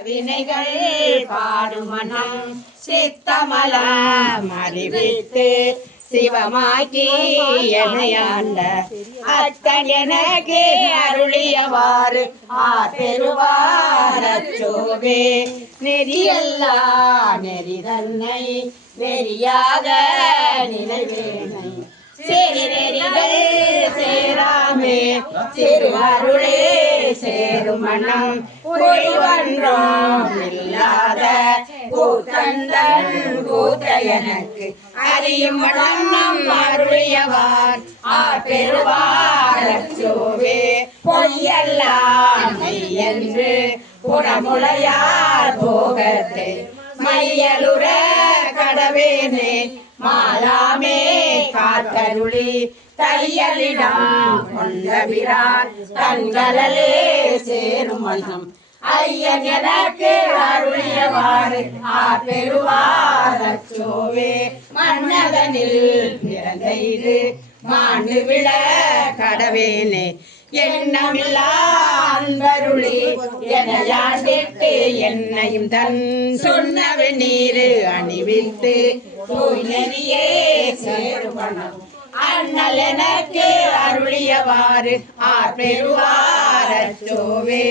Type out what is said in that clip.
வினைகள் பாடும் மனம் சித்தமல மறிவித்து சிவமாக்கி எனையாண்ட அத்தன் எனக்கு அருளியவாறு பெருவாரச்சோவே நெறியல்லா நெறி தன்னை நெறியாக நினைவேனை சேரி நெறிகள் சேராமே திருவருளே சேரும் மனம் புரிவன்றும் இல்லாத கூத்தந்தன் கூத்த எனக்கு அறியும் மனம் அருளியவார் பெருவாரச்சோவே பொய்யெல்லாம் மெய்யென்று புறமுளையார் போகத்தை மையலுற கடவேனே மாலாமே காத்தருளி தையலிடம் கொண்டபிரான் கண்களே சேரும் மனம் ஐயன் எனக்கு அருளியவாறு பெருவாரச்சோவே மன்னதனில் பிறந்தெய்து மாண்டு விழ கடவேனே எண்ணமில்லா அன்பருளி எனையாண்டிட்டு என்னையும் தன் சொன்னவ நீரு அணிவித்து தூய் நெறியே சேருமணம் அண்ணல் எனக்கு அருளியவாறு பெருவாரச்சோவே